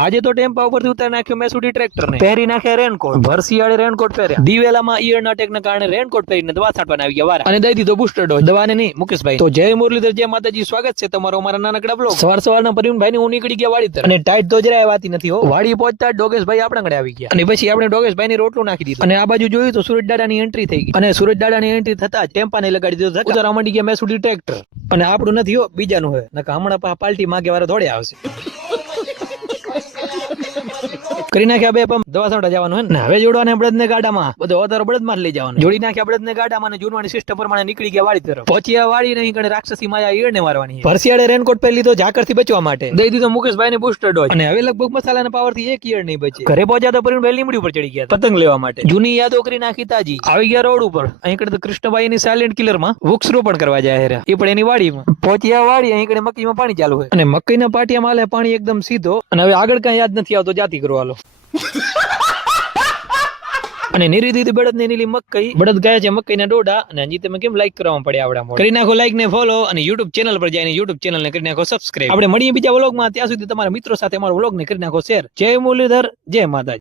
આજે તો ટેમ્પા ઉપરથી ઉતારી નાખ્યો મેસુડી ટ્રેક્ટર ને પહેરી નાખ્યા રેનકોટ, ભરશિયાળે રેનકોટ પહેર્યા, દિવેલામાં ઈયળના અટેકના કારણે રેનકોટ પહેરીને દવા છાંટવાના આવી ગયા વારા અને દઈ દીધો બુસ્ટર ડોઝ. દવાને નહીં મુકેશભાઈ. તો જય મુરલીધર, જય માતાજી, સ્વાગત છે તમારો અમારા નાનકડા બ્લોગ. સવારના પ્રવીણભાઈ ને હું નીકળી ગયા વાડી તરફ અને ટાઈટ તો જરાય વાતી નથી હો. વાડી પહોંચતા ડોગેશભાઈ આપણા ઘરે આવી ગયા અને પછી આપણે ડોગેશભાઈ ની રોટલું નાખી દીધું અને આ બાજુ જોયું તો સુરજ દાદાની એન્ટ્રી થઈ ગઈ અને સુરજ દાદાની એન્ટ્રી થતા જ ટેમ્પાને લગાડી દીધો. ઉતારવા માંડી ગયા મેસુડી ટ્રેક્ટર અને આપણું નથી હો, બીજાનું હોય. નકા હમણાં પાલટી માગે વાળા દોડે આવશે. કરી નાખ્યા બે પંપ, દવા છાંટવા જવાનું ને હવે જોડવાને બળદ ને ગાડામાં બધો અવતારો બળદ માં લઈ જવાનું. જોડી નાખ્યા બળદ ને ગાડામાં અને જૂનવાની સિસ્ટમ પ્રમાણે નીકળી ગયા વાડી તરફ. પહોંચ્યા વાડી નહીં કણે રાક્ષસી માયા ઈયળને મારવાની. ભરશિયાળે રેનકોટ પહેરી લીધો ઝાકર થી બચવા માટે, દઈ દીધો મુકેશભાઈ ને બુસ્ટર ડોઝ અને હવે લગભગ મસાલાના પાવર થી એક ઈયળ નહીં બચે. ઘરે પહોંચ્યા તો પ્રવીણભાઈ લીમડી ઉપર ચડી ગયા પતંગ લેવા માટે. જૂની યાદો કરી નાખી તાજી. આવી ગયા રોડ ઉપર. અહીં કણે તો કૃષ્ણભાઈ ની સાયલેન્ટ કિલર માં વૃક્ષરોપણ કરવા જાય હેરા, એ પણ એની વાડીમાં. પહોંચ્યા વાડી, અહીં કણે મકઈમાં પાણી ચાલુ હોય અને મકઈના પાટિયામાં હાલે પાણી એકદમ સીધો અને હવે આગળ કઈ યાદ નથી આવતો, જાતી કરવા લો. અને નીરી દીધી બળદ ને નીલી મકઈ, બળદ ગયા છે મકઈ ના ડોડા અને હજી તમે કેમ લાઈક કરવા પડે આવડા મોડ. કરી નાખો લાઈક ને ફોલો અને યુટ્યુબ ચેનલ પર જઈને યુટ્યુબ ચેનલ ને કરી નાખો સબસ્ક્રાઇબ. આપણે મળીએ બીજા વ્લોગમાં, ત્યાં સુધી તમારા મિત્રો સાથે અમારો વ્લોગ ને કરી નાખો શેર. જય મુરલીધર, જય માતાજી.